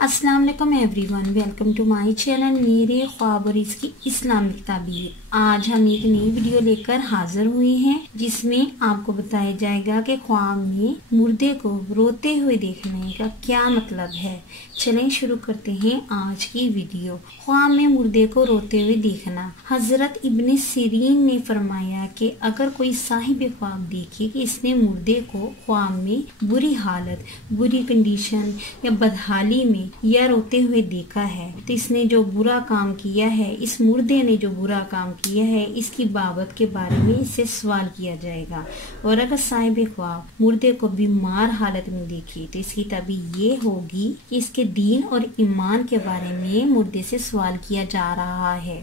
अस्सलाम वालेकुम everyone, welcome to my channel मेरे ख्वाब और इसकी इस्लामिक ताबीर। आज हम एक नई वीडियो लेकर हाजिर हुए हैं जिसमें आपको बताया जाएगा कि ख्वाब में मुर्दे को रोते हुए देखने का क्या मतलब है। चलें शुरू करते हैं आज की वीडियो। ख्वाब में मुर्दे को रोते हुए देखना। हजरत इब्ने सिरीन ने फरमाया कि अगर कोई साहिब ख्वाब देखे कि इसने मुर्दे को ख्वाब में बुरी हालत, बुरी कंडीशन या बदहाली में या रोते हुए देखा है तो इसने जो बुरा काम किया है, इस मुर्दे ने जो बुरा काम किया है, इसकी बाबत के बारे में इससे सवाल किया जाएगा। और अगर साहिब ख्वाब मुर्दे को बीमार हालत में देखे तो इसकी ताबीर ये होगी कि इसके दीन और ईमान के बारे में मुर्दे से सवाल किया जा रहा है।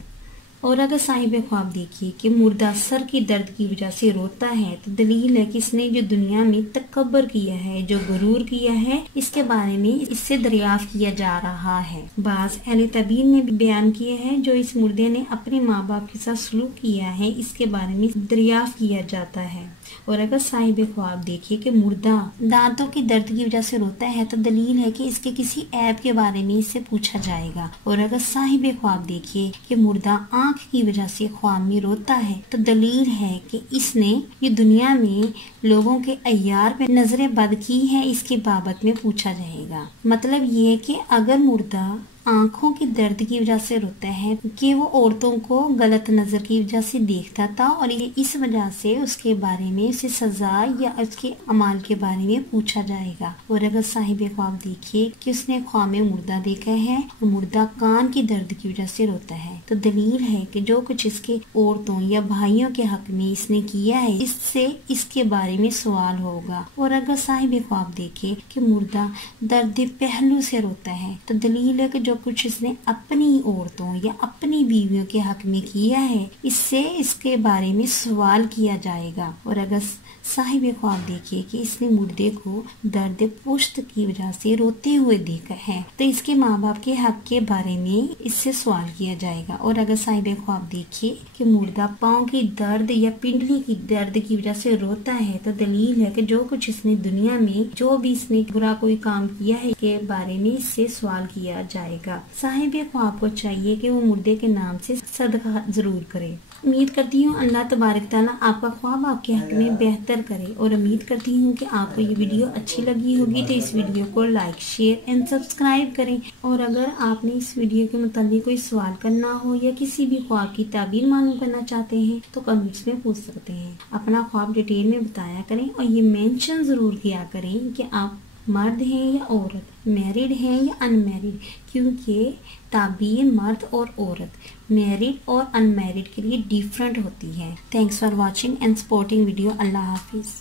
और अगर साहिब ख्वाब देखिए कि मुर्दा सर की दर्द की वजह से रोता है तो दलील है कि इसने जो दुनिया में तकब्बर किया है, जो गुरूर किया है, इसके बारे में इससे दरियाफ्त किया जा रहा है। बाज अहले तबीर ने भी बयान किया है जो इस मुर्दे ने अपने माँ बाप के साथ सलूक किया है, इसके बारे में दरियाफ्त किया जाता है। और अगर साहिब ख्वाब देखिए कि मुर्दा दांतों की दर्द की वजह से रोता है तो दलील है कि इसके किसी ऐब के बारे में इससे पूछा जाएगा। और अगर साहिब ख्वाब देखिए कि मुर्दा आंख की वजह से ख्वाब में रोता है तो दलील है कि इसने ये दुनिया में लोगों के अय्यार पे नजरें बद की है, इसके बाबत में पूछा जाएगा। मतलब ये है कि अगर मुर्दा आंखों की दर्द की वजह से रोता है कि वो औरतों को गलत नजर की वजह से देखता था और इस वजह से उसके बारे में उसे सजा या उसके अमाल के बारे में पूछा जाएगा। और अगर साहिब ख्वाब देखिए कि उसने ख्वाब में मुर्दा देखा है और मुर्दा कान की दर्द की वजह से रोता है तो दलील है कि जो कुछ इसके औरतों या भाइयों के हक में इसने किया है, इससे इसके बारे में सवाल होगा। और अगर साहिब ख्वाब देखे कि मुर्दा दर्द पहलू से रोता है तो दलील है कि जो कुछ इसने अपनी औरतों या अपनी बीवियों के हक में किया है, इससे इसके बारे में सवाल किया जाएगा। और अगर साहिब ख्वाब देखिए कि इसने मुर्दे को दर्द पुश्त की वजह से रोते हुए देखा है तो इसके माँ बाप के हक के बारे में इससे सवाल किया जाएगा। और अगर साहिब ख्वाब देखिए कि मुर्दा पाँव की दर्द या पिंडली की दर्द की वजह से रोता है तो दलील है कि जो कुछ इसने दुनिया में जो भी इसने बुरा कोई काम किया है के बारे में इससे सवाल किया जाएगा। साहिब ख्वाब को चाहिए कि वो मुर्दे के नाम से सदका जरूर करे। उम्मीद करती हूँ अल्लाह तबारक ताला आपका ख्वाब आपके हक में बेहतर करे। और उम्मीद करती हूँ कि आपको ये वीडियो अच्छी लगी होगी तो इस वीडियो को लाइक, शेयर एंड सब्सक्राइब करें। और अगर आपने इस वीडियो के मुताबिक कोई सवाल करना हो या किसी भी ख्वाब की ताबीर मालूम करना चाहते हैं तो कमेंट्स में पूछ सकते हैं। अपना ख्वाब डिटेल में बताया करें और ये मेंशन जरूर किया करें कि आप मर्द हैं या औरत, मैरिड हैं या अनमैरिड, क्योंकि ताबीर मर्द और औरत, मैरिड और अनमैरिड के लिए डिफरेंट होती है। Thanks for watching and supporting video. Allah Hafiz.